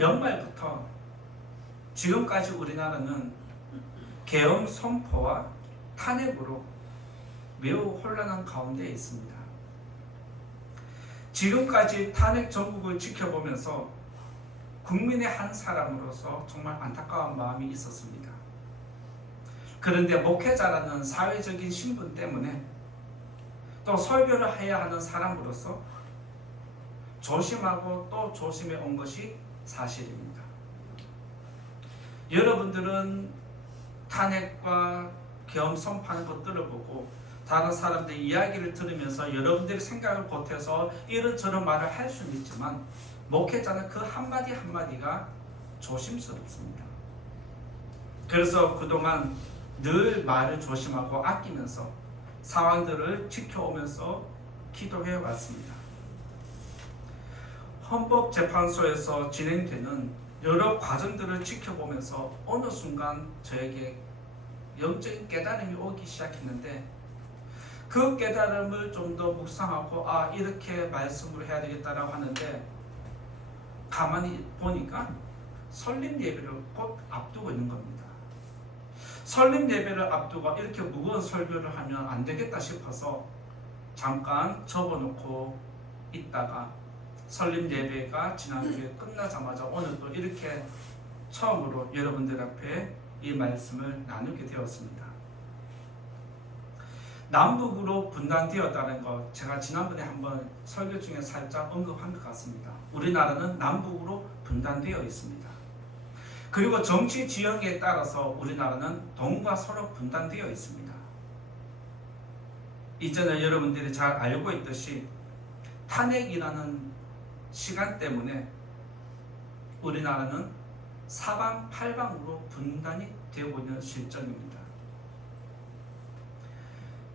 연말부터 지금까지 우리나라는 계엄 선포와 탄핵으로 매우 혼란한 가운데 있습니다. 지금까지 탄핵 정국을 지켜보면서 국민의 한 사람으로서 정말 안타까운 마음이 있었습니다. 그런데 목회자라는 사회적인 신분 때문에 또 설교를 해야 하는 사람으로서 조심하고 또 조심해 온 것이 사실입니다. 여러분들은 탄핵과 계엄 선포하는 것들을 보고 다른 사람들의 이야기를 들으면서 여러분들의 생각을 보태서 이런저런 말을 할 수는 있지만 목회자는 그 한마디 한마디가 조심스럽습니다. 그래서 그동안 늘 말을 조심하고 아끼면서 상황들을 지켜오면서 기도해 왔습니다. 헌법재판소에서 진행되는 여러 과정들을 지켜보면서 어느 순간 저에게 영적인 깨달음이 오기 시작했는데 그 깨달음을 좀 더 묵상하고 이렇게 말씀을 해야 되겠다라고 하는데 가만히 보니까 설립 예배를 곧 앞두고 있는 겁니다. 설립 예배를 앞두고 이렇게 무거운 설교를 하면 안 되겠다 싶어서 잠깐 접어놓고 있다가 설립 예배가 지난주에 끝나자마자 오늘 또 이렇게 처음으로 여러분들 앞에 이 말씀을 나누게 되었습니다. 남북으로 분단되었다는 것 제가 지난번에 한번 설교 중에 살짝 언급한 것 같습니다. 우리나라는 남북으로 분단되어 있습니다. 그리고 정치 지형에 따라서 우리나라는 동과 서로 분단되어 있습니다. 이전에 여러분들이 잘 알고 있듯이 탄핵이라는 시간 때문에 우리나라는 사방팔방으로 분단이 되고 있는 실정입니다.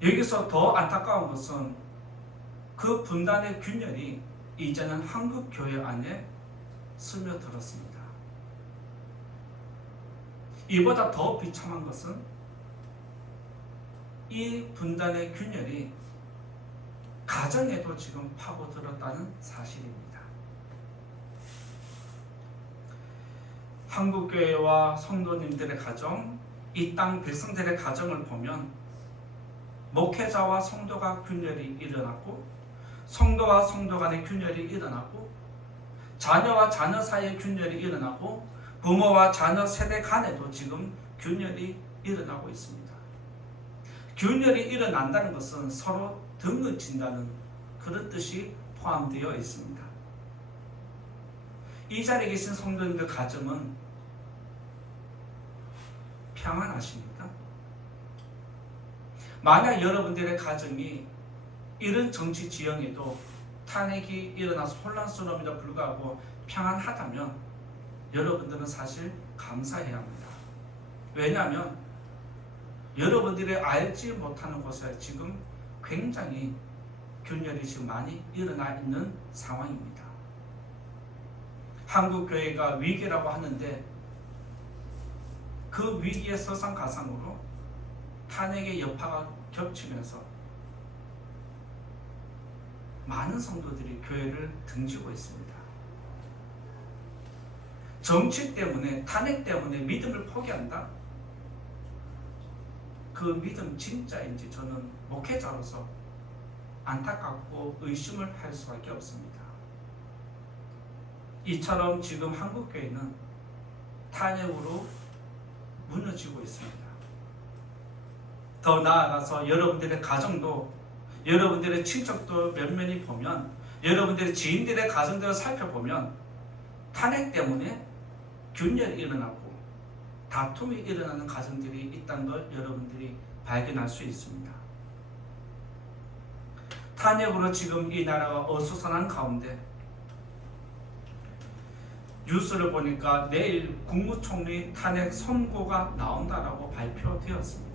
여기서 더 안타까운 것은 그 분단의 균열이 이제는 한국 교회 안에 스며들었습니다. 이보다 더 비참한 것은 이 분단의 균열이 가정에도 지금 파고들었다는 사실입니다. 한국교회와 성도님들의 가정, 이 땅 백성들의 가정을 보면 목회자와 성도가 균열이 일어났고 성도와 성도 간의 균열이 일어났고 자녀와 자녀 사이의 균열이 일어나고 부모와 자녀 세대 간에도 지금 균열이 일어나고 있습니다. 균열이 일어난다는 것은 서로 등을 친다는 그런 뜻이 포함되어 있습니다. 이 자리에 계신 성도님들 가정은 평안하십니까? 만약 여러분들의 가정이 이런 정치 지형에도 탄핵이 일어나서 혼란스러움에도 불구하고 평안하다면 여러분들은 사실 감사해야 합니다. 왜냐하면 여러분들이 알지 못하는 곳에 지금 굉장히 균열이 지금 많이 일어나 있는 상황입니다. 한국교회가 위기라고 하는데 그 위기의 설상가상으로 탄핵의 여파가 겹치면서 많은 성도들이 교회를 등지고 있습니다. 정치 때문에 탄핵 때문에 믿음을 포기한다? 그 믿음 진짜인지 저는 목회자로서 안타깝고 의심을 할 수밖에 없습니다. 이처럼 지금 한국교회는 탄핵으로 무너지고 있습니다. 더 나아가서 여러분들의 가정도 여러분들의 친척도 면면히 보면 여러분들의 지인들의 가정들을 살펴보면 탄핵 때문에 균열이 일어나고 다툼이 일어나는 가정들이 있다는 걸 여러분들이 발견할 수 있습니다. 탄핵으로 지금 이 나라가 어수선한 가운데 뉴스를 보니까 내일 국무총리 탄핵 선고가 나온다라고 발표되었습니다.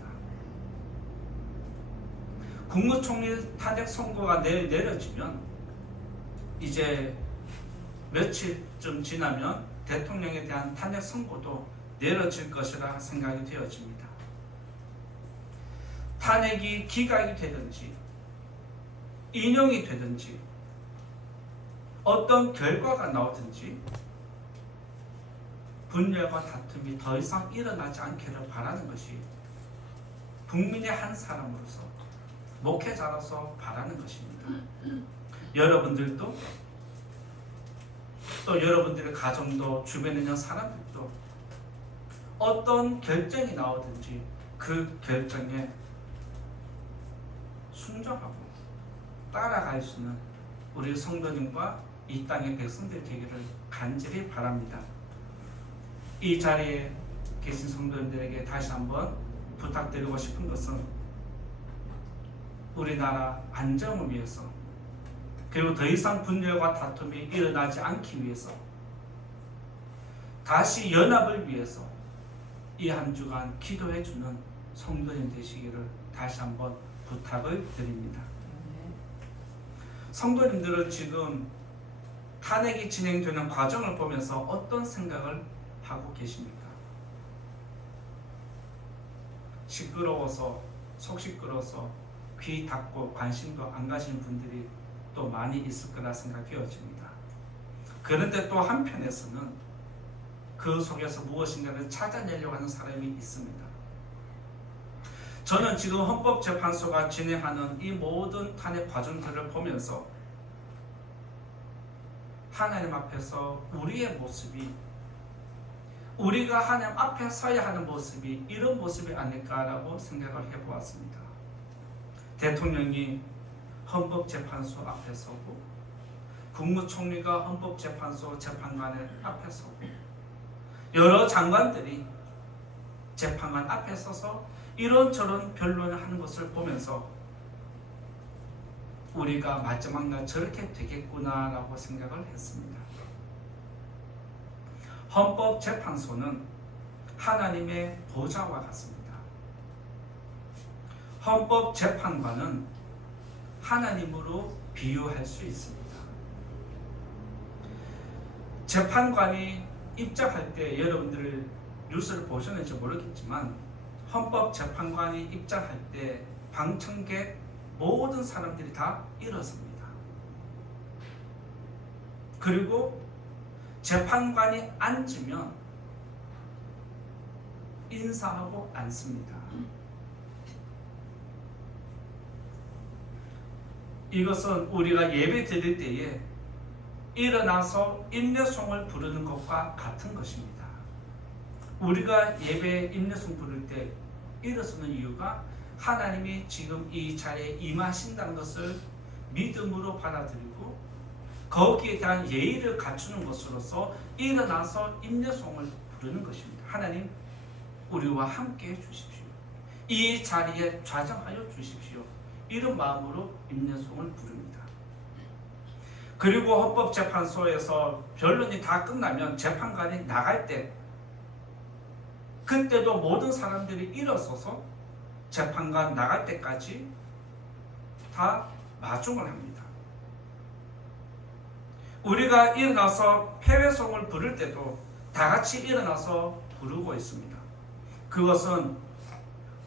국무총리 탄핵 선고가 내일 내려지면 이제 며칠쯤 지나면 대통령에 대한 탄핵 선고도 내려질 것이라 생각이 되어집니다. 탄핵이 기각이 되든지 인용이 되든지 어떤 결과가 나오든지 분열과 다툼이 더 이상 일어나지 않기를 바라는 것이 국민의 한 사람으로서 목회자로서 바라는 것입니다. 여러분들도 또 여러분들의 가정도 주변에 있는 사람들도 어떤 결정이 나오든지 그 결정에 순종하고 따라갈 수 있는 우리 성도님과 이 땅의 백성들 되기를 간절히 바랍니다. 이 자리에 계신 성도님들에게 다시 한번 부탁드리고 싶은 것은 우리나라 안정을 위해서 그리고 더 이상 분열과 다툼이 일어나지 않기 위해서 다시 연합을 위해서 이 한 주간 기도해 주는 성도님 되시기를 다시 한번 부탁을 드립니다. 성도님들은 지금 탄핵이 진행되는 과정을 보면서 어떤 생각을 하고 계십니까? 시끄러워서 속 시끄러워서 귀 닫고 관심도 안 가시는 분들이 또 많이 있을 거라 생각되어집니다. 그런데 또 한편에서는 그 속에서 무엇인가를 찾아내려고 하는 사람이 있습니다. 저는 지금 헌법재판소가 진행하는 이 모든 탄핵 과정들을 보면서 하나님 앞에서 우리의 모습이 우리가 하나님 앞에 서야 하는 모습이 이런 모습이 아닐까라고 생각을 해보았습니다. 대통령이 헌법재판소 앞에 서고 국무총리가 헌법재판소 재판관 앞에 서고 여러 장관들이 재판관 앞에 서서 이런저런 변론을 하는 것을 보면서 우리가 마지막 날 저렇게 되겠구나라고 생각을 했습니다. 헌법재판소는 하나님의 보좌와 같습니다. 헌법재판관은 하나님으로 비유할 수 있습니다. 재판관이 입장할 때 여러분들 뉴스를 보셨는지 모르겠지만 헌법재판관이 입장할 때 방청객 모든 사람들이 다 일어섭니다. 그리고 재판관이 앉으면 인사하고 앉습니다. 이것은 우리가 예배 드릴 때에 일어나서 임례송을 부르는 것과 같은 것입니다. 우리가 예배 임례송 부를 때 일어서는 이유가 하나님이 지금 이 자리에 임하신다는 것을 믿음으로 받아들이고 거기에 대한 예의를 갖추는 것으로서 일어나서 임례송을 부르는 것입니다. 하나님 우리와 함께 해주십시오. 이 자리에 좌정하여 주십시오. 이런 마음으로 임례송을 부릅니다. 그리고 헌법재판소에서 변론이 다 끝나면 재판관이 나갈 때 그때도 모든 사람들이 일어서서 재판관 나갈 때까지 다 마중을 합니다. 우리가 일어나서 폐회송을 부를 때도 다 같이 일어나서 부르고 있습니다. 그것은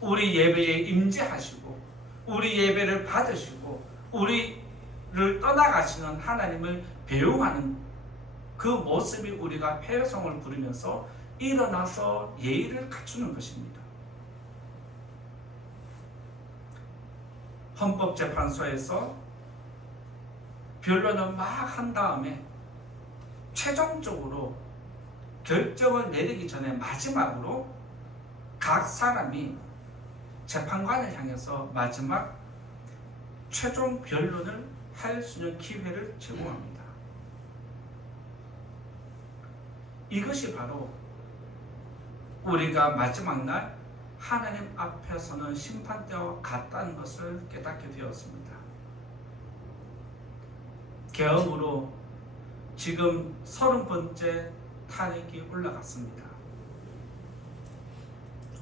우리 예배에 임재하시고 우리 예배를 받으시고 우리를 떠나가시는 하나님을 배웅하는 그 모습이 우리가 폐회송을 부르면서 일어나서 예의를 갖추는 것입니다. 헌법재판소에서 변론을 막 한 다음에 최종적으로 결정을 내리기 전에 마지막으로 각 사람이 재판관을 향해서 마지막 최종 변론을 할 수 있는 기회를 제공합니다. 이것이 바로 우리가 마지막 날 하나님 앞에서는 심판대와 같다는 것을 깨닫게 되었습니다. 계엄으로 지금 30번째 탄핵이 올라갔습니다.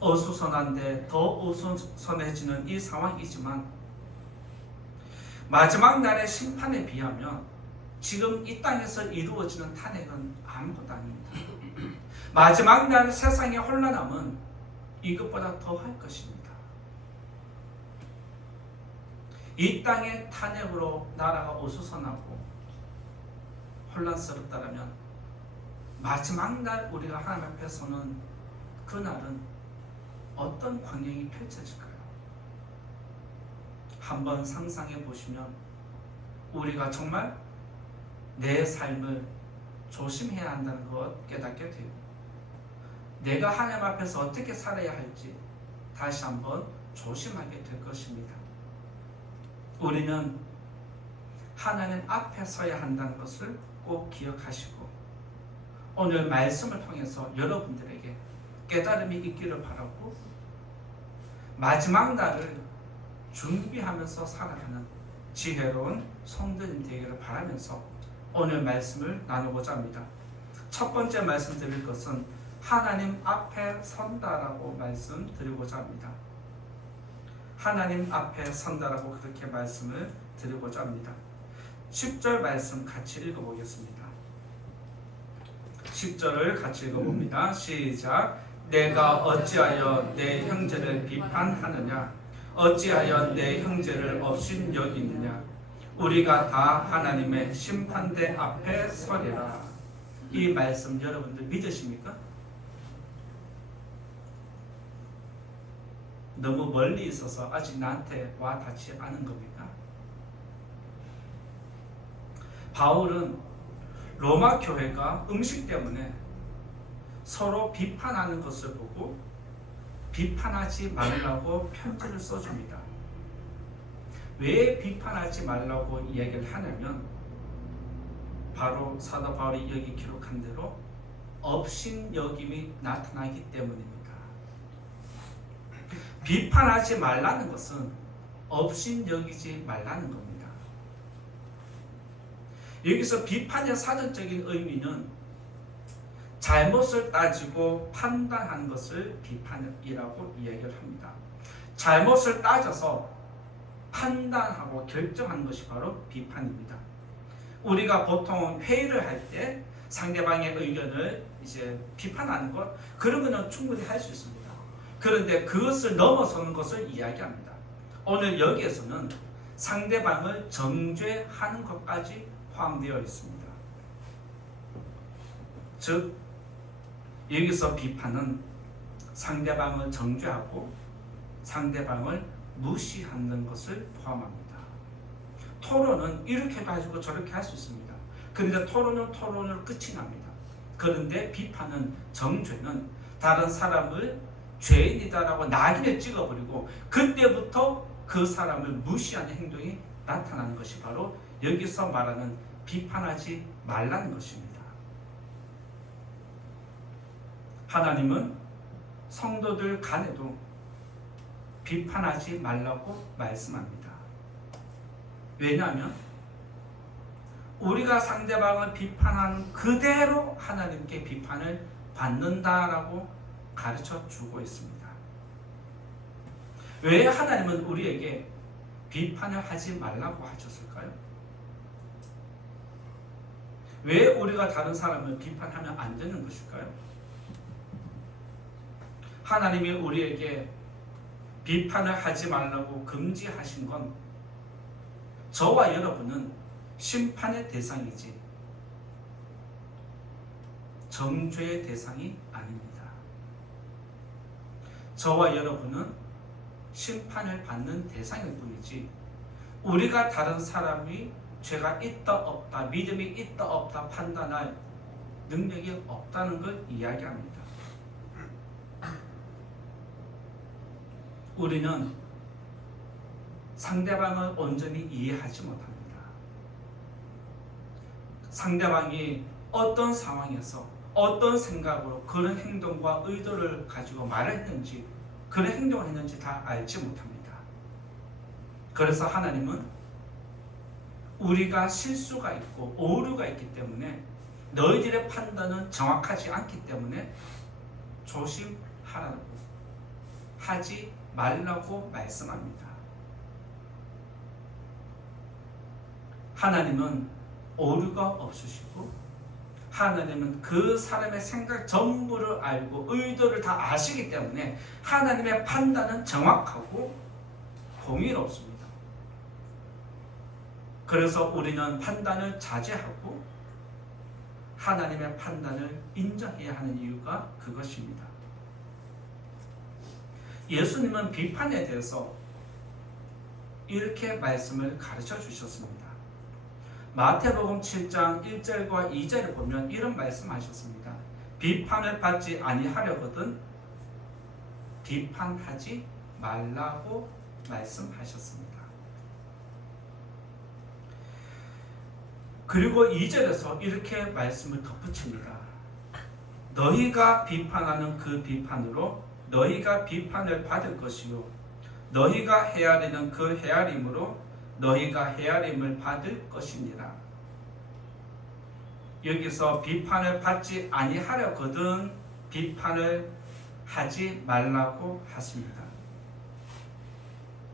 어수선한데 더 어수선해지는 이 상황이지만 마지막 날의 심판에 비하면 지금 이 땅에서 이루어지는 탄핵은 아무것도 아닙니다. 마지막 날 세상의 혼란함은 이것보다 더 할 것입니다. 이 땅의 탄핵으로 나라가 어수선하고 혼란스럽다면 마지막 날 우리가 하나님 앞에 서는 그날은 어떤 광경이 펼쳐질까요? 한번 상상해 보시면 우리가 정말 내 삶을 조심해야 한다는 것 깨닫게 돼요. 내가 하나님 앞에서 어떻게 살아야 할지 다시 한번 조심하게 될 것입니다. 우리는 하나님 앞에 서야 한다는 것을 꼭 기억하시고 오늘 말씀을 통해서 여러분들에게 깨달음이 있기를 바라고 마지막 날을 준비하면서 살아가는 지혜로운 성도님 되기를 바라면서 오늘 말씀을 나누고자 합니다. 첫 번째 말씀드릴 것은 하나님 앞에 선다라고 말씀드리고자 합니다. 하나님 앞에 선다라고 그렇게 말씀을 드리고자 합니다. 10절 말씀 같이 읽어보겠습니다. 10절을 같이 읽어봅니다. 시작. 내가 어찌하여 내 형제를 비판하느냐? 어찌하여 내 형제를 업신여기느냐? 우리가 다 하나님의 심판대 앞에 서리라. 이 말씀 여러분들 믿으십니까? 너무 멀리 있어서 아직 나한테 와 닿지 않은 겁니까? 바울은 로마 교회가 음식 때문에 서로 비판하는 것을 보고 비판하지 말라고 편지를 써줍니다. 왜 비판하지 말라고 이야기를 하냐면 바로 사도 바울이 여기 기록한 대로 업신여김이 나타나기 때문입니다. 비판하지 말라는 것은 업신여기지 말라는 겁니다. 여기서 비판의 사전적인 의미는 잘못을 따지고 판단하는 것을 비판이라고 이야기를 합니다. 잘못을 따져서 판단하고 결정하는 것이 바로 비판입니다. 우리가 보통 회의를 할 때 상대방의 의견을 이제 비판하는 것, 그런 거는 충분히 할 수 있습니다. 그런데 그것을 넘어서는 것을 이야기합니다. 오늘 여기에서는 상대방을 정죄하는 것까지 포함되어 있습니다. 즉 여기서 비판은 상대방을 정죄하고 상대방을 무시하는 것을 포함합니다. 토론은 이렇게도 하시고 저렇게 할 수 있습니다. 그런데 토론은 토론으로 끝이 납니다. 그런데 비판은 정죄는 다른 사람을 죄인이다라고 낙인을 찍어버리고 그때부터 그 사람을 무시하는 행동이 나타나는 것이 바로 여기서 말하는 비판하지 말라는 것입니다. 하나님은 성도들 간에도 비판하지 말라고 말씀합니다. 왜냐하면 우리가 상대방을 비판한 그대로 하나님께 비판을 받는다라고 가르쳐 주고 있습니다. 왜 하나님은 우리에게 비판을 하지 말라고 하셨을까요? 왜 우리가 다른 사람을 비판하면 안 되는 것일까요? 하나님이 우리에게 비판을 하지 말라고 금지하신 건 저와 여러분은 심판의 대상이지 정죄의 대상이 아닙니다. 저와 여러분은 심판을 받는 대상일 뿐이지 우리가 다른 사람이 죄가 있다 없다, 믿음이 있다 없다 판단할 능력이 없다는 걸 이야기합니다. 우리는 상대방을 온전히 이해하지 못합니다. 상대방이 어떤 상황에서 어떤 생각으로 그런 행동과 의도를 가지고 말을 했는지 그런 행동을 했는지 다 알지 못합니다. 그래서 하나님은 우리가 실수가 있고 오류가 있기 때문에 너희들의 판단은 정확하지 않기 때문에 조심하라고 하지 말라고 말씀합니다. 하나님은 오류가 없으시고 하나님은 그 사람의 생각 전부를 알고 의도를 다 아시기 때문에 하나님의 판단은 정확하고 공의롭습니다. 그래서 우리는 판단을 자제하고 하나님의 판단을 인정해야 하는 이유가 그것입니다. 예수님은 비판에 대해서 이렇게 말씀을 가르쳐 주셨습니다. 마태복음 7장 1절과 2절을 보면 이런 말씀하셨습니다. 비판을 받지 아니하려거든 비판하지 말라고 말씀하셨습니다. 그리고 2절에서 이렇게 말씀을 덧붙입니다. 너희가 비판하는 그 비판으로 너희가 비판을 받을 것이요 너희가 헤아리는 그 헤아림으로 너희가 헤아림을 받을 것이니라. 여기서 비판을 받지 아니하려거든 비판을 하지 말라고 하십니다.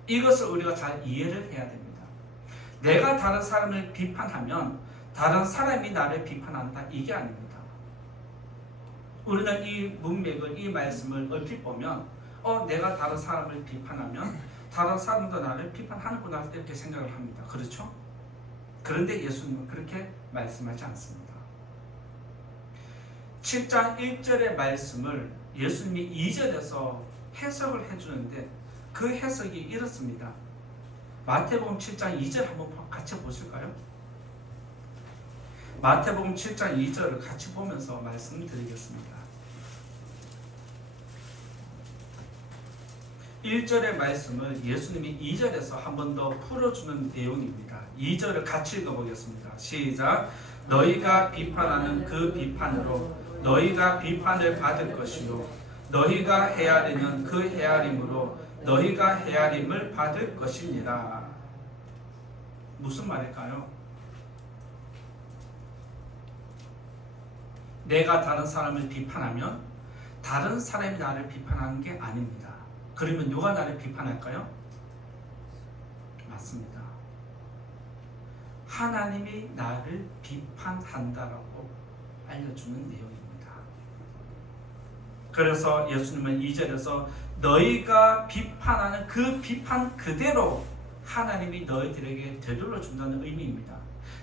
이것을 우리가 잘 이해를 해야 됩니다. 내가 다른 사람을 비판하면 다른 사람이 나를 비판한다 이게 아닙니다. 우리는 이 문맥을 이 말씀을 얼핏 보면 내가 다른 사람을 비판하면 다른 사람도 나를 비판하는구나 이렇게 생각을 합니다. 그렇죠? 그런데 예수님은 그렇게 말씀하지 않습니다. 7장 1절의 말씀을 예수님이 2절에서 해석을 해주는데 그 해석이 이렇습니다. 마태복음 7장 2절 한번 같이 보실까요? 마태복음 7장 2절을 같이 보면서 말씀드리겠습니다. 1절의 말씀을 예수님이 2절에서 한 번 더 풀어주는 내용입니다. 2절을 같이 읽어보겠습니다. 시작. 너희가 비판하는 그 비판으로 너희가 비판을 받을 것이요 너희가 헤아리는 그 헤아림으로 너희가 헤아림을 받을 것이니라. 무슨 말일까요? 내가 다른 사람을 비판하면 다른 사람이 나를 비판하는 게 아닙니다. 그러면 누가 나를 비판할까요? 맞습니다. 하나님이 나를 비판한다라고 알려주는 내용입니다. 그래서 예수님은 2절에서 너희가 비판하는 그 비판 그대로 하나님이 너희들에게 되돌려 준다는 의미입니다.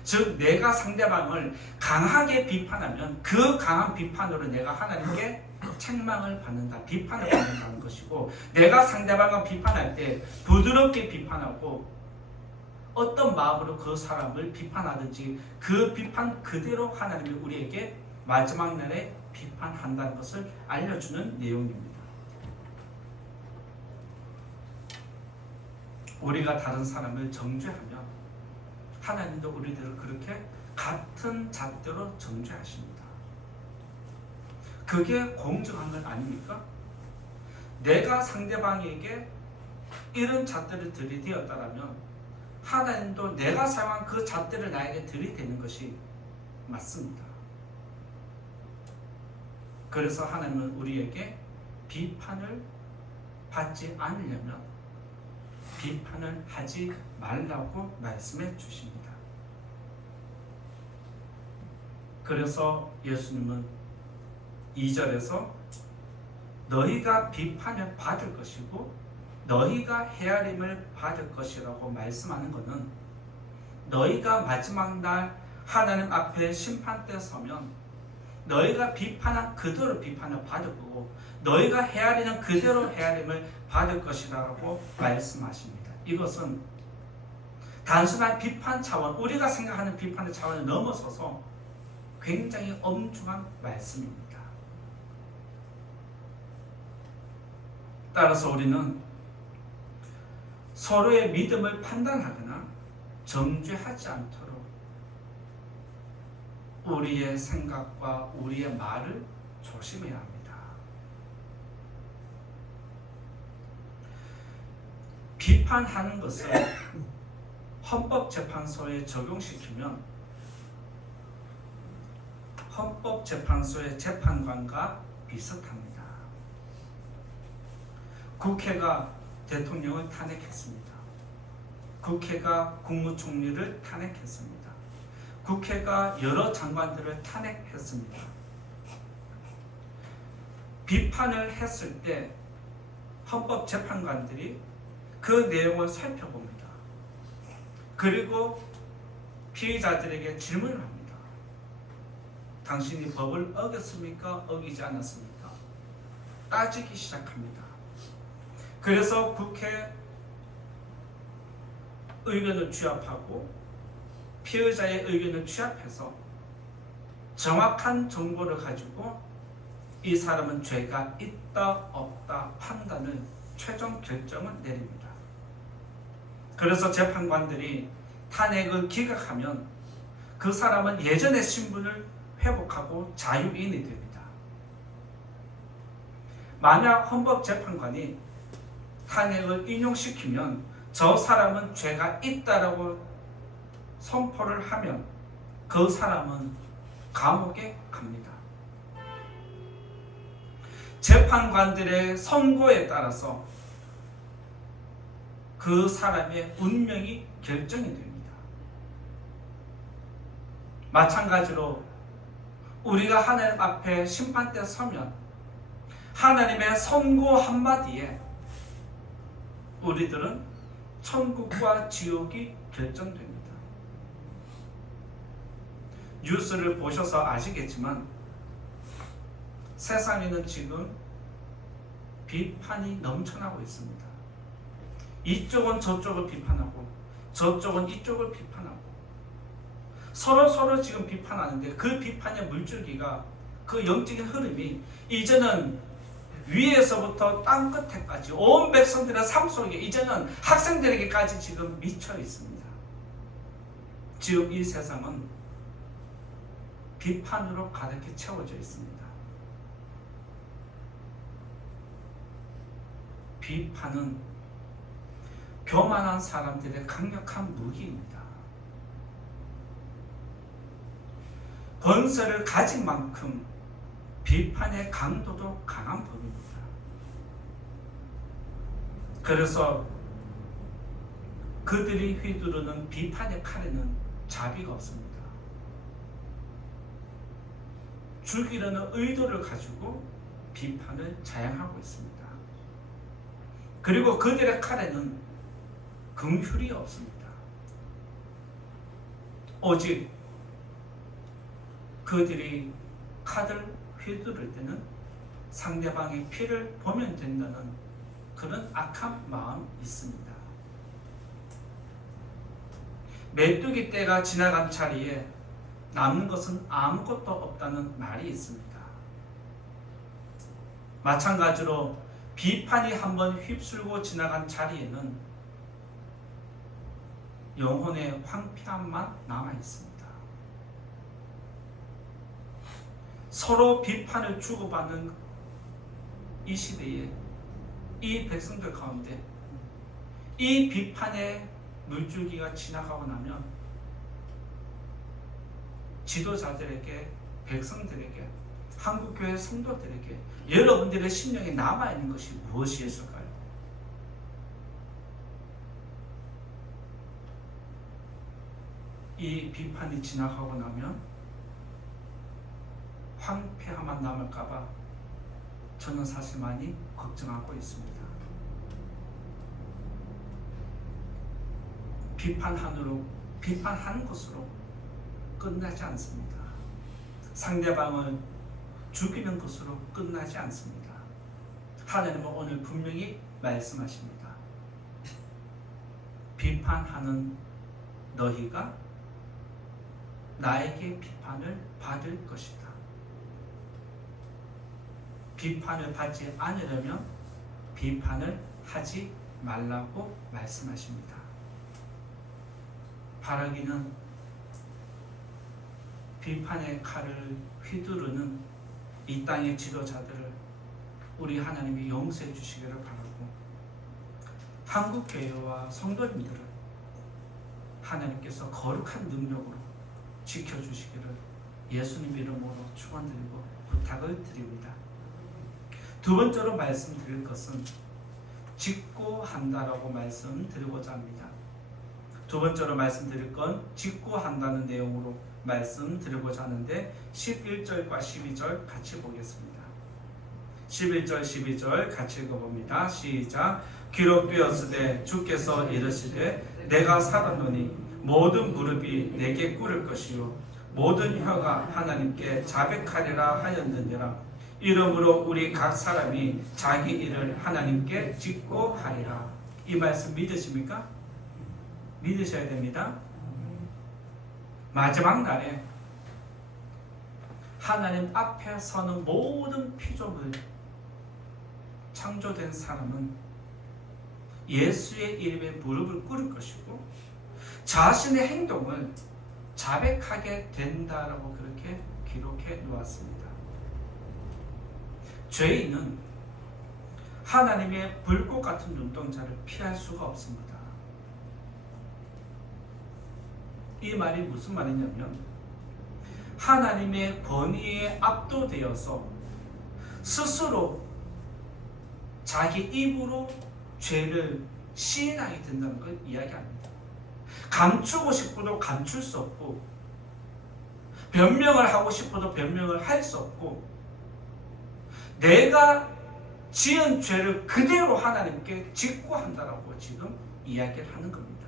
즉 내가 상대방을 강하게 비판하면 그 강한 비판으로 내가 하나님께 책망을 받는다, 비판을 받는다는 것이고, 내가 상대방을 비판할 때 부드럽게 비판하고 어떤 마음으로 그 사람을 비판하든지 그 비판 그대로 하나님이 우리에게 마지막 날에 비판한다는 것을 알려주는 내용입니다. 우리가 다른 사람을 정죄하면 하나님도 우리들을 그렇게 같은 잣대로 정죄하십니다. 그게 공정한 건 아닙니까? 내가 상대방에게 이런 잣대를 들이대었다면 하나님도 내가 사용한 그 잣대를 나에게 들이대는 것이 맞습니다. 그래서 하나님은 우리에게 비판을 받지 않으려면 비판을 하지 말라고 말씀해 주십니다. 그래서 예수님은 2절에서 너희가 비판을 받을 것이고 너희가 헤아림을 받을 것이라고 말씀하는 것은 너희가 마지막 날 하나님 앞에 심판대 서면 너희가 비판한 그대로 비판을 받을 거고 너희가 헤아리는 그대로 헤아림을 받을 것이라고 말씀하십니다. 이것은 단순한 비판 차원, 우리가 생각하는 비판의 차원을 넘어서서 굉장히 엄중한 말씀입니다. 따라서 우리는 서로의 믿음을 판단하거나 정죄하지 않도록 우리의 생각과 우리의 말을 조심해야 합니다. 비판하는 것을 헌법재판소에 적용시키면 헌법재판소의 재판관과 비슷합니다. 국회가 대통령을 탄핵했습니다. 국회가 국무총리를 탄핵했습니다. 국회가 여러 장관들을 탄핵했습니다. 비판을 했을 때 헌법재판관들이 그 내용을 살펴봅니다. 그리고 피의자들에게 질문을 합니다. 당신이 법을 어겼습니까? 어기지 않았습니까? 따지기 시작합니다. 그래서 국회 의견을 취합하고 피의자의 의견을 취합해서 정확한 정보를 가지고 이 사람은 죄가 있다 없다 판단을 최종 결정을 내립니다. 그래서 재판관들이 탄핵을 기각하면 그 사람은 예전의 신분을 회복하고 자유인이 됩니다. 만약 헌법재판관이 탄핵을 인용시키면 저 사람은 죄가 있다라고 선포를 하면 그 사람은 감옥에 갑니다. 재판관들의 선고에 따라서 그 사람의 운명이 결정이 됩니다. 마찬가지로 우리가 하나님 앞에 심판대 서면 하나님의 선고 한마디에 우리들은 천국과 지옥이 결정됩니다. 뉴스를 보셔서 아시겠지만 세상에는 지금 비판이 넘쳐나고 있습니다. 이쪽은 저쪽을 비판하고 저쪽은 이쪽을 비판하고 서로 지금 비판하는데 그 비판의 물줄기가 그 영적인 흐름이 이제는 위에서부터 땅 끝에까지 온 백성들의 삶 속에 이제는 학생들에게까지 지금 미쳐 있습니다. 지금 이 세상은 비판으로 가득히 채워져 있습니다. 비판은 교만한 사람들의 강력한 무기입니다. 권세를 가진 만큼 비판의 강도도 강한 법입니다. 그래서 그들이 휘두르는 비판의 칼에는 자비가 없습니다. 죽이려는 의도를 가지고 비판을 자행하고 있습니다. 그리고 그들의 칼에는 긍휼이 없습니다. 오직 그들이 칼을 휘두를 때는 상대방의 피를 보면 된다는 그런 악한 마음이 있습니다. 메뚜기 떼가 지나간 자리에 남는 것은 아무것도 없다는 말이 있습니다. 마찬가지로 비판이 한번 휩쓸고 지나간 자리에는 영혼의 황폐함만 남아 있습니다. 서로 비판을 주고받는 이 시대에 이 백성들 가운데 이 비판의 물줄기가 지나가고 나면 지도자들에게, 백성들에게, 한국교회 성도들에게 여러분들의 심령에 남아있는 것이 무엇이 있을까요? 이 비판이 지나가고 나면 황폐함만 남을까봐 저는 사실 많이 걱정하고 있습니다. 비판하는 것으로 끝나지 않습니다. 상대방을 죽이는 것으로 끝나지 않습니다. 하나님은 오늘 분명히 말씀하십니다. 비판하는 너희가 나에게 비판을 받을 것이다. 비판을 받지 않으려면 비판을 하지 말라고 말씀하십니다. 바라기는 비판의 칼을 휘두르는 이 땅의 지도자들을 우리 하나님이 용서해 주시기를 바라고, 한국교회와 성도님들을 하나님께서 거룩한 능력으로 지켜주시기를 예수님 이름으로 축원드리고 부탁을 드립니다. 두 번째로 말씀드릴 것은 직고한다라고 말씀드리고자 합니다. 두 번째로 말씀드릴 건 직고한다는 내용으로 말씀드리고자 하는데 11절과 12절 같이 보겠습니다. 11절 12절 같이 읽어봅니다. 시작. 기록되었으되 주께서 이르시되 내가 살았노니 모든 무릎이 내게 꿇을 것이요 모든 혀가 하나님께 자백하리라 하였느니라. 이러므로 우리 각 사람이 자기 일을 하나님께 짓고 하리라. 이 말씀 믿으십니까? 믿으셔야 됩니다. 마지막 날에 하나님 앞에 서는 모든 피조물, 창조된 사람은 예수의 이름에 무릎을 꿇을 것이고 자신의 행동을 자백하게 된다라고 그렇게 기록해 놓았습니다. 죄인은 하나님의 불꽃 같은 눈동자를 피할 수가 없습니다. 이 말이 무슨 말이냐면 하나님의 권위에 압도되어서 스스로 자기 입으로 죄를 시인하게 된다는 걸 이야기합니다. 감추고 싶어도 감출 수 없고 변명을 하고 싶어도 변명을 할 수 없고 내가 지은 죄를 그대로 하나님께 짓고 한다라고 지금 이야기를 하는 겁니다.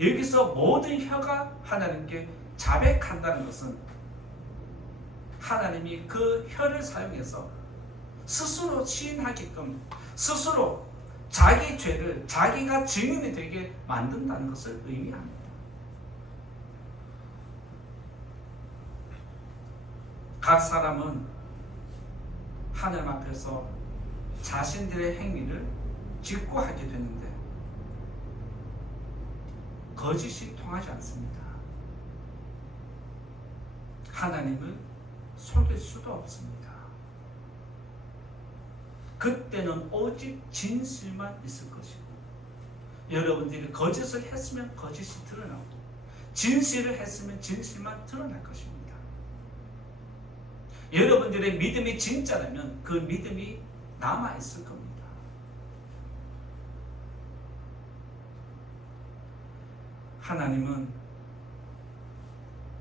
여기서 모든 혀가 하나님께 자백한다는 것은 하나님이 그 혀를 사용해서 스스로 시인하게끔 스스로 자기 죄를 자기가 증인이 되게 만든다는 것을 의미합니다. 각 사람은 하나님 앞에서 자신들의 행위를 짓고 하게 되는데 거짓이 통하지 않습니다. 하나님을 속일 수도 없습니다. 그때는 오직 진실만 있을 것이고 여러분들이 거짓을 했으면 거짓이 드러나고 진실을 했으면 진실만 드러날 것입니다. 여러분들의 믿음이 진짜라면 그 믿음이 남아있을 겁니다. 하나님은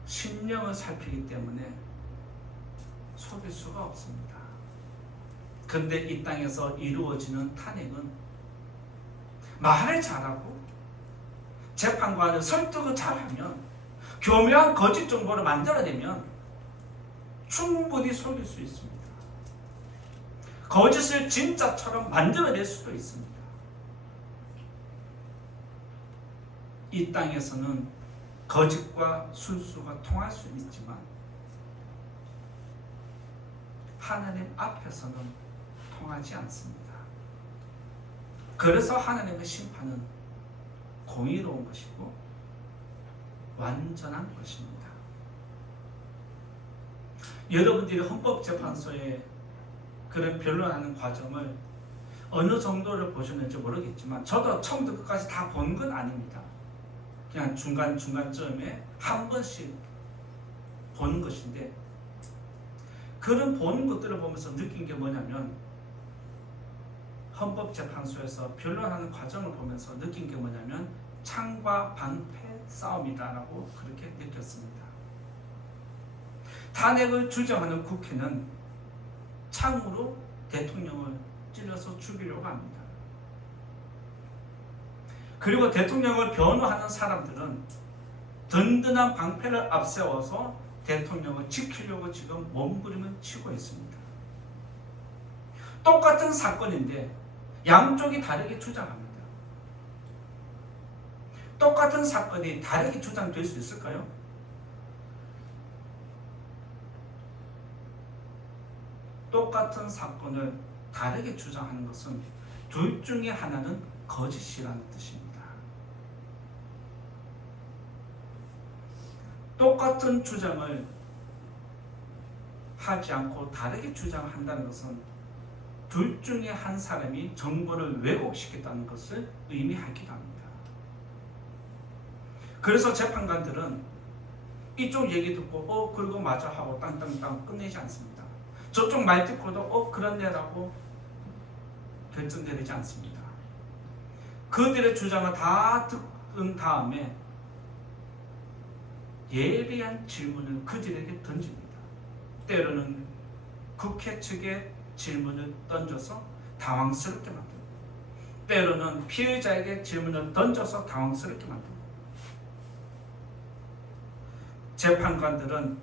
심령을 살피기 때문에 속일 수가 없습니다. 그런데 이 땅에서 이루어지는 탄핵은 말을 잘하고 재판관을 설득을 잘하면 교묘한 거짓 정보를 만들어내면 충분히 속일 수 있습니다. 거짓을 진짜처럼 만들어낼 수도 있습니다. 이 땅에서는 거짓과 순수가 통할 수 있지만 하나님 앞에서는 통하지 않습니다. 그래서 하나님의 심판은 공의로운 것이고 완전한 것입니다. 여러분들이 헌법재판소에 그런 변론하는 과정을 어느 정도를 보셨는지 모르겠지만 저도 처음부터 끝까지 다 본 건 아닙니다. 그냥 중간쯤에 한 번씩 보는 것인데 그런 보는 것들을 보면서 느낀 게 뭐냐면 헌법재판소에서 변론하는 과정을 보면서 느낀 게 뭐냐면 창과 방패 싸움이다라고 그렇게 느꼈습니다. 탄핵을 주장하는 국회는 창으로 대통령을 찔러서 죽이려고 합니다. 그리고 대통령을 변호하는 사람들은 든든한 방패를 앞세워서 대통령을 지키려고 지금 몸부림을 치고 있습니다. 똑같은 사건인데 양쪽이 다르게 주장합니다. 똑같은 사건이 다르게 주장될 수 있을까요? 똑같은 사건을 다르게 주장하는 것은 둘 중에 하나는 거짓이라는 뜻입니다. 똑같은 주장을 하지 않고 다르게 주장한다는 것은 둘 중에 한 사람이 정보를 왜곡시켰다는 것을 의미하기도 합니다. 그래서 재판관들은 이쪽 얘기 듣고 그리고 맞아 하고 땅땅땅 끝내지 않습니다. 저쪽 말 듣고도 그렇네라고 결정 내리지 않습니다. 그들의 주장을 다 듣은 다음에 예리한 질문을 그들에게 던집니다. 때로는 국회 측에 질문을 던져서 당황스럽게 만듭니다. 때로는 피해자에게 질문을 던져서 당황스럽게 만듭니다. 재판관들은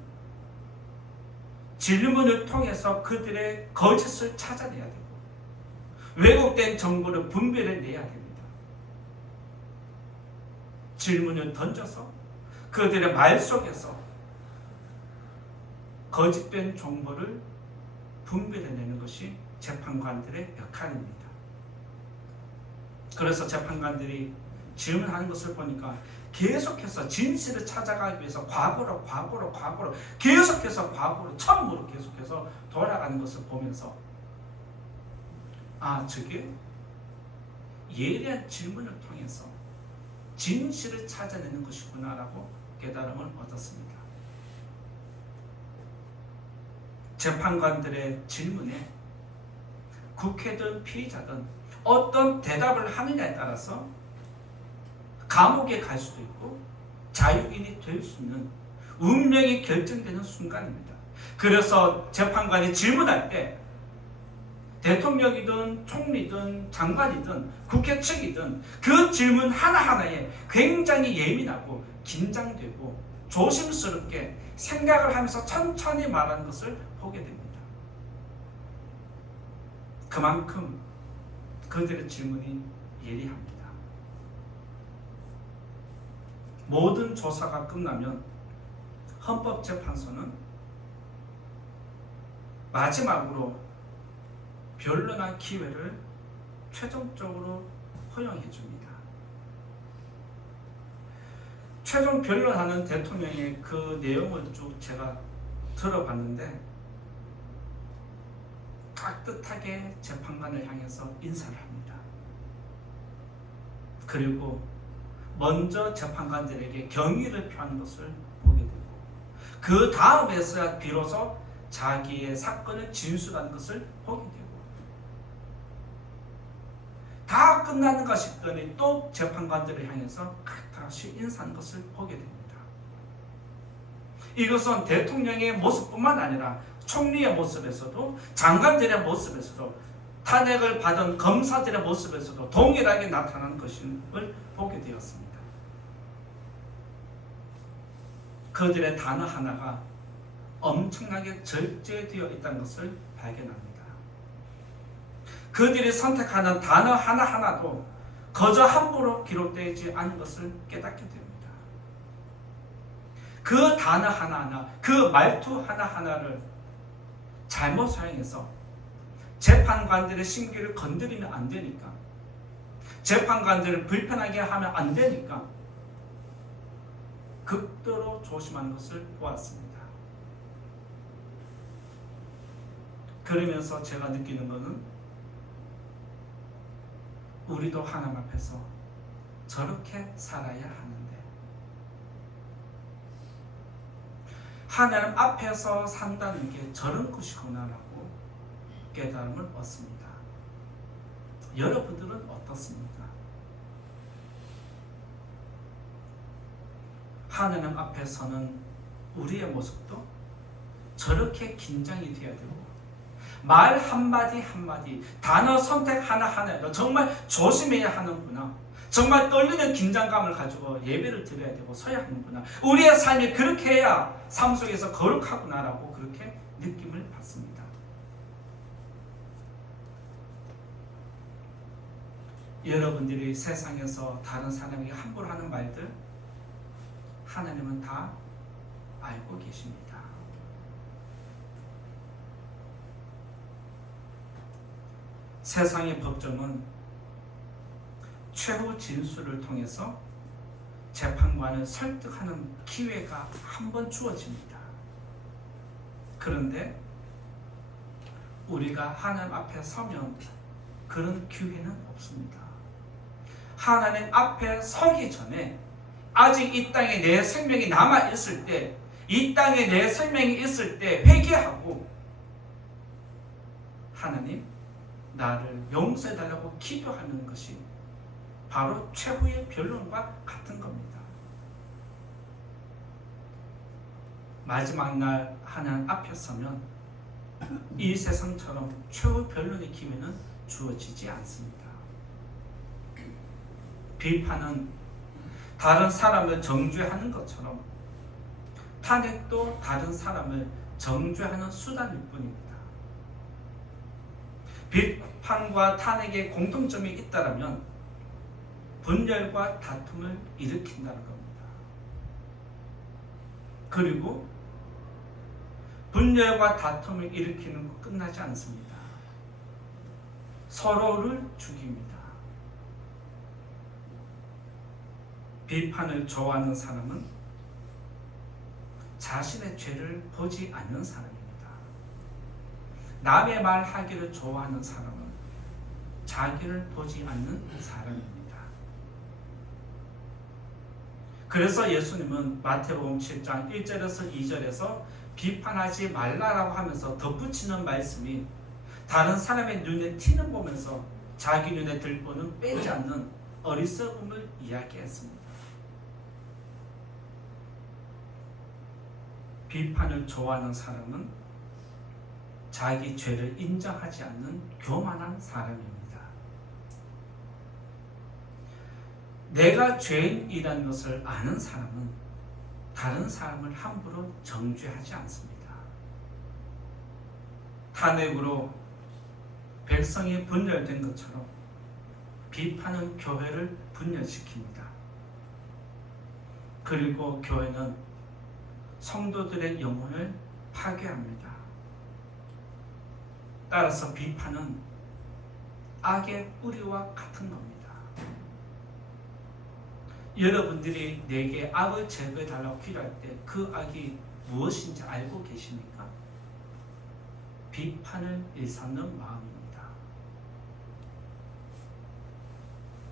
질문을 통해서 그들의 거짓을 찾아내야 되고 왜곡된 정보를 분별해내야 됩니다. 질문을 던져서 그들의 말 속에서 거짓된 정보를 분별해내는 것이 재판관들의 역할입니다. 그래서 재판관들이 질문하는 것을 보니까 계속해서 진실을 찾아가기 위해서 과거로 계속해서 과거로 처음으로 계속해서 돌아가는 것을 보면서 저게 예리한 질문을 통해서 진실을 찾아내는 것이구나 라고 깨달음을 얻었습니다. 재판관들의 질문에 국회든 피의자든 어떤 대답을 하느냐에 따라서 감옥에 갈 수도 있고 자유인이 될 수 있는 운명이 결정되는 순간입니다. 그래서 재판관이 질문할 때 대통령이든 총리든 장관이든 국회 측이든 그 질문 하나하나에 굉장히 예민하고 긴장되고 조심스럽게 생각을 하면서 천천히 말하는 것을 보게 됩니다. 그만큼 그들의 질문이 예리합니다. 모든 조사가 끝나면 헌법재판소는 마지막으로 변론할 기회를 최종적으로 허용해 줍니다. 최종 변론하는 대통령의 그 내용을 쭉 제가 들어봤는데 깍듯하게 재판관을 향해서 인사를 합니다. 그리고 먼저 재판관들에게 경의를 표하는 것을 보게 되고 그 다음에서야 비로소 자기의 사건을 진술하는 것을 보게 되고 다 끝났는가 싶더니 또 재판관들을 향해서 다시 인사하는 것을 보게 됩니다. 이것은 대통령의 모습뿐만 아니라 총리의 모습에서도 장관들의 모습에서도 탄핵을 받은 검사들의 모습에서도 동일하게 나타나는 것임을 보게 되었습니다. 그들의 단어 하나가 엄청나게 절제되어 있다는 것을 발견합니다. 그들이 선택하는 단어 하나하나도 거저 함부로 기록되지 않은 것을 깨닫게 됩니다. 그 단어 하나하나, 그 말투 하나하나를 잘못 사용해서 재판관들의 심기를 건드리면 안 되니까, 재판관들을 불편하게 하면 안 되니까 극도로 조심하는 것을 보았습니다. 그러면서 제가 느끼는 것은 우리도 하나님 앞에서 저렇게 살아야 하는데 하나님 앞에서 산다는 게 저런 것이구나라고 깨달음을 얻습니다. 여러분들은 어떻습니까? 하나님 앞에서는 우리의 모습도 저렇게 긴장이 되어야 되고 말 한마디 한마디 단어 선택 하나하나에도 정말 조심해야 하는구나, 정말 떨리는 긴장감을 가지고 예배를 드려야 되고 서야 하는구나, 우리의 삶이 그렇게 해야 삶 속에서 거룩하구나라고 그렇게 느낌을 받습니다. 여러분들이 세상에서 다른 사람에게 함부로 하는 말들 하나님은 다 알고 계십니다. 세상의 법정은 최후 진술을 통해서 재판관을 설득하는 기회가 한 번 주어집니다. 그런데 우리가 하나님 앞에 서면 그런 기회는 없습니다. 하나님 앞에 서기 전에 아직 이 땅에 내 생명이 남아 있을 때, 이 땅에 내 생명이 있을 때 회개하고 하나님 나를 용서해달라고 기도하는 것이 바로 최후의 변론과 같은 겁니다. 마지막 날 하나님 앞에 서면 이 세상처럼 최후 변론의 기회는 주어지지 않습니다. 비판은 다른 사람을 정죄하는 것처럼 탄핵도 다른 사람을 정죄하는 수단일 뿐입니다. 비판과 탄핵의 공통점이 있다면 분열과 다툼을 일으킨다는 겁니다. 그리고 분열과 다툼을 일으키는 것 끝나지 않습니다. 서로를 죽입니다. 비판을 좋아하는 사람은 자신의 죄를 보지 않는 사람입니다. 남의 말하기를 좋아하는 사람은 자기를 보지 않는 사람입니다. 그래서 예수님은 마태복음 7장 1절에서 2절에서 비판하지 말라라고 하면서 덧붙이는 말씀이 다른 사람의 눈에 티는 보면서 자기 눈에 들보는 빼지 않는 어리석음을 이야기했습니다. 비판을 좋아하는 사람은 자기 죄를 인정하지 않는 교만한 사람입니다. 내가 죄인이라는 것을 아는 사람은 다른 사람을 함부로 정죄하지 않습니다. 탄핵으로 백성이 분열된 것처럼 비판은 교회를 분열시킵니다. 그리고 교회는 성도들의 영혼을 파괴합니다. 따라서 비판은 악의 뿌리와 같은 겁니다. 여러분들이 내게 악을 제거해달라고 기도할 때 그 악이 무엇인지 알고 계십니까? 비판을 일삼는 마음입니다.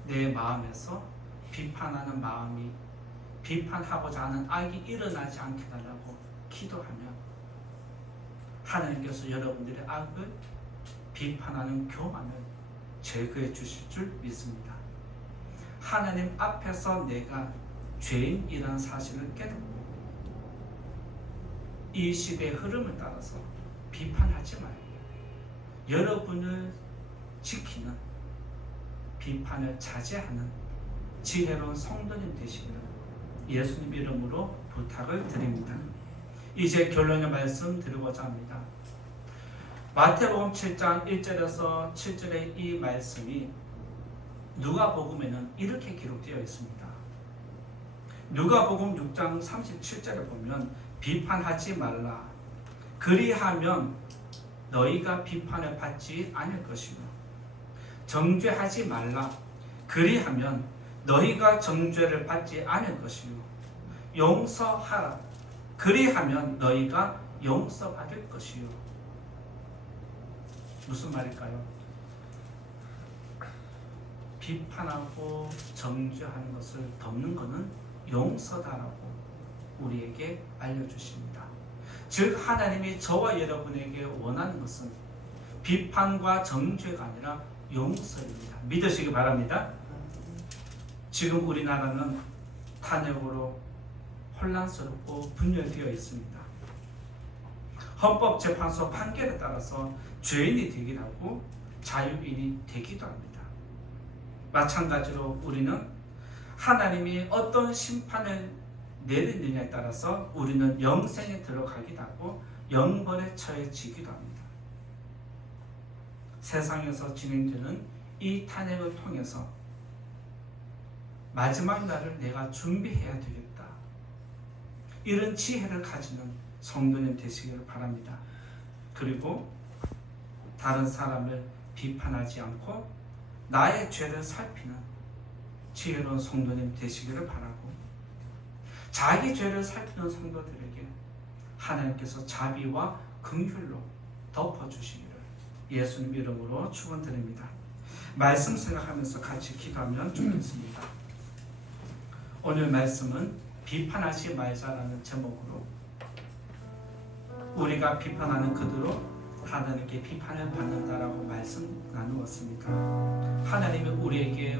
내 마음에서 비판하는 마음이 비판하고자 하는 악이 일어나지 않게 달라고 기도하면 하나님께서 여러분들의 악을 비판하는 교만을 제거해 주실 줄 믿습니다. 하나님 앞에서 내가 죄인이라는 사실을 깨닫고 이 시대의 흐름을 따라서 비판하지 말고 여러분을 지키는 비판을 자제하는 지혜로운 성도님 되시기를 예수님 이름으로 부탁을 드립니다. 이제 결론의 말씀 드리고자 합니다. 마태복음 7장 1절에서 7절의 이 말씀이 누가복음에는 이렇게 기록되어 있습니다. 누가복음 6장 37절에 보면 비판하지 말라. 그리하면 너희가 비판을 받지 않을 것이며 정죄하지 말라. 그리하면 너희가 정죄를 받지 않을 것이요 용서하라. 그리하면 너희가 용서받을 것이요. 무슨 말일까요? 비판하고 정죄하는 것을 덮는 것은 용서다라고 우리에게 알려주십니다. 즉 하나님이 저와 여러분에게 원하는 것은 비판과 정죄가 아니라 용서입니다. 믿으시기 바랍니다. 지금 우리나라는 탄핵으로 혼란스럽고 분열되어 있습니다. 헌법재판소 판결에 따라서 죄인이 되기도 하고 자유인이 되기도 합니다. 마찬가지로 우리는 하나님이 어떤 심판을 내리느냐에 따라서 우리는 영생에 들어가기도 하고 영벌에 처해지기도 합니다. 세상에서 진행되는 이 탄핵을 통해서 마지막 날을 내가 준비해야 되겠다. 이런 지혜를 가지는 성도님 되시기를 바랍니다. 그리고 다른 사람을 비판하지 않고 나의 죄를 살피는 지혜로운 성도님 되시기를 바라고 자기 죄를 살피는 성도들에게 하나님께서 자비와 긍휼로 덮어주시기를 예수님 이름으로 축원드립니다. 말씀 생각하면서 같이 기도하면 좋겠습니다. 오늘 말씀은 비판하지 말자라는 제목으로 우리가 비판하는 그대로 하나님께 비판을 받는다라고 말씀 나누었습니다. 하나님이 우리에게